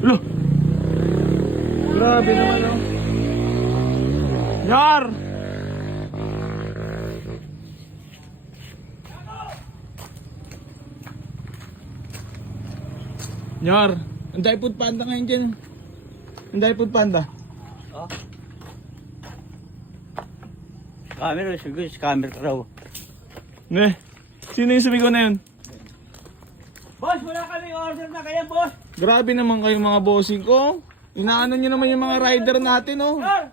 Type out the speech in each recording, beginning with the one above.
Lo! Grabe naman oh. Yar! Yar! Ang dahil food panda ngayon dyan. Ang dahil food panda. Oh. Camera, siguro camera ka raw. Ne? Sino yung sumigaw na yun? Boss, wala kami order na kaya, boss. Grabe naman kayo mga bossing ko. Inaano nyo naman yung mga rider natin oh. Sir!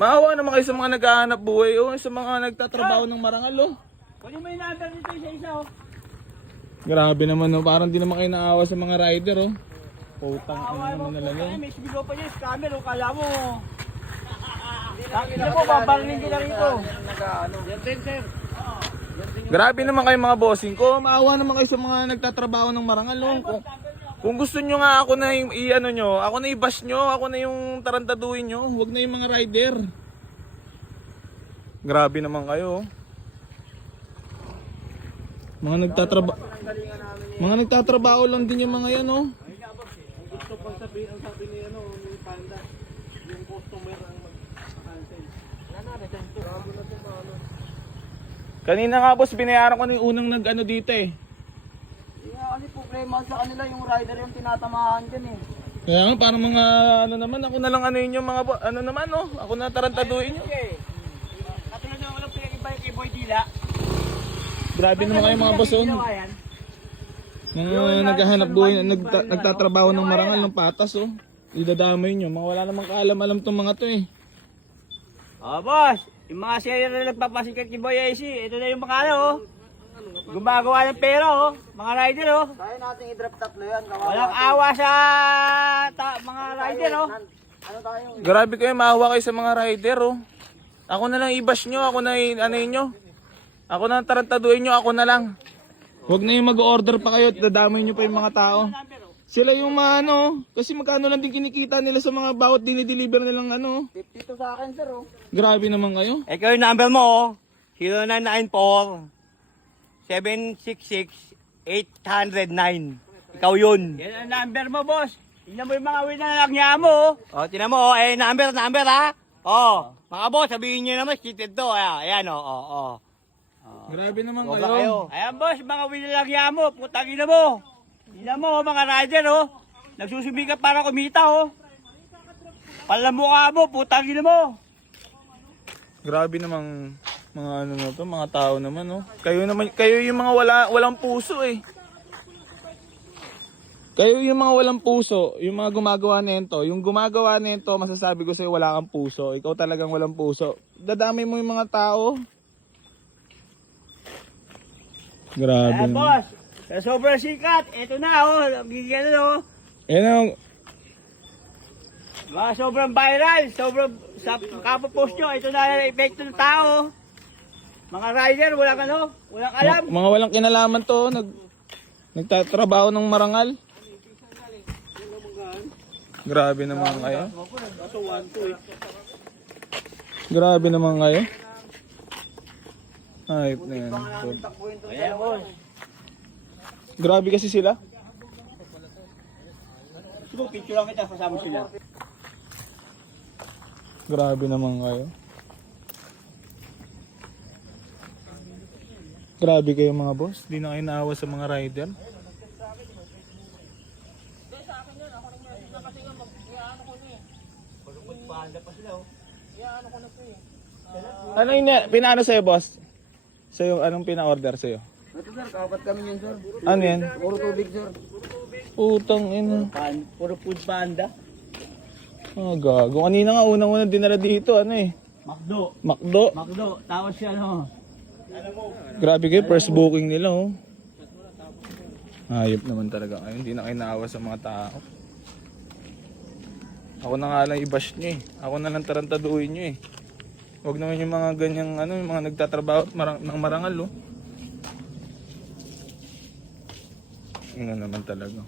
Maawa naman kayo sa mga naghahanap buhay oh. Sa mga nagtatrabaho ng marangal oh. Kunin mo yung number dito isa-isa, oh. Grabe naman oh. Parang di naman kayo naawa sa mga rider oh. Putang ina naman nila Kaya yun. may sigaw pa niya, scammer, oh. Kala mo. Hindi mo, babalingin kita rito. Yan din, sir. Grabe naman kayo mga bossing ko. Maawa naman kayo sa mga nagtatrabaho ng marangal oh. Kung gusto nyo nga ako na yung i-ano nyo, ako na i-bash nyo, ako na yung tarantaduhin nyo, huwag na yung mga rider. Grabe naman kayo. Mga nagtatrabaho lang din yung mga yan oh. Gusto pang sabihin, ang sabi ni ano, ni Panda, yung customer ang mag-cancel. Wala na, return to. Grabe na ito, ano. Kanina nga boss, binayaran ko na yung unang nag-ano dito eh. Kasi problema sa kanila, yung rider yung tinatamahan dyan eh. Kaya nga parang mga ano naman, ako na lang ano yun yung mga ano naman oh. Ako na tarantaduhin nyo. Katulad na walang pinag-iba yung kay Boy Dila. Grabe naman kayo mga boss oh. Mga naghahanap buhay, nagtatrabaho ng marangal ng patas oh. Idadamay nyo, mga wala namang kaalam-alam tong mga to eh. Oh boss, yung mga seller na nagpapasikat kay Boy AC, ito na yung mga ano oh. Gumagawa ng pera oh, mga rider oh. Kaya natin i-drop tatlo yan. Walang awa sa mga rider oh. Ano tayo? Grabe kayo, maawa kayo sa mga rider oh. Ako na lang i-bash nyo, ako na ano nyo. Ako na tarantaduhin nyo, ako na lang. Huwag na yung mag-order pa kayo at dadamay nyo pa yung mga tao. Sila yung mga ano, kasi magkano lang din kinikita nila sa mga bawat dinideliver nilang ano. 52 sa akin, sir, oh. Grabe naman kayo. Ikaw yung number mo oh. 0994 766 809. Ikaw yun. Yan ang number mo, boss. Tingnan mo yung mga win na nalagnya mo. Oh, tingnan mo, eh, number ha. Oh, mga boss, sabihin nyo naman, cheated to. Ayan, oh. Grabe naman Wala kayo. Ayan, boss, mga win na nalagnya mo. Putang ina mo. Tingnan mo, mga rider, oh. Nagsusumikap para kumita, oh. Palamukha mo, putang ina mo. Grabe namang mga ano na to, mga tao naman oh. Kayo naman, kayo yung mga walang puso eh. Kayo yung mga walang puso, yung mga gumagawa nito. Yung gumagawa nito, masasabi ko sa'yo wala kang puso. Ikaw talagang walang puso. Dadamay mo yung mga tao. Grabe Ayan, naman. boss. Sa sobrang sikat, eto na, oh. Bigyan na, oh. Yan ang, Mga sobrang viral, sobrang sa kapopost nyo, ito na ang epekto ng tao. Mga rider, walang alam. mga walang kinalaman to, nagtatrabaho ng marangal. Grabe naman kayo. Grabe naman kayo. Ayop na yan. Ayan, boss. Grabe kasi sila. Siguro, picture lang kita, kasama sila. Grabe naman kayo. Grabe kayo mga boss. Di na kayo naawa sa mga rider. Ano yung pinaano sa'yo boss? Sa'yo, anong pina-order sa'yo? Ito, sir, kapat kami yan, sir. Ano yan? Puro tubig, sir. Putang ina. Puro food panda. Oh, gago. Kanina nga unang-unang dinala dito, ano eh. Makdo. Makdo. Tapos siya, no. Grabe kayo, first booking nila oh. Hayop naman talaga kayo. Hindi na kayo naawa sa mga tao. Ako na nga lang i-bash nyo eh. Ako na lang tarantaduhin nyo eh. Huwag naman yung mga ganyang ano, yung mga nagtatrabaho ng marangal oh. Yun na naman talaga.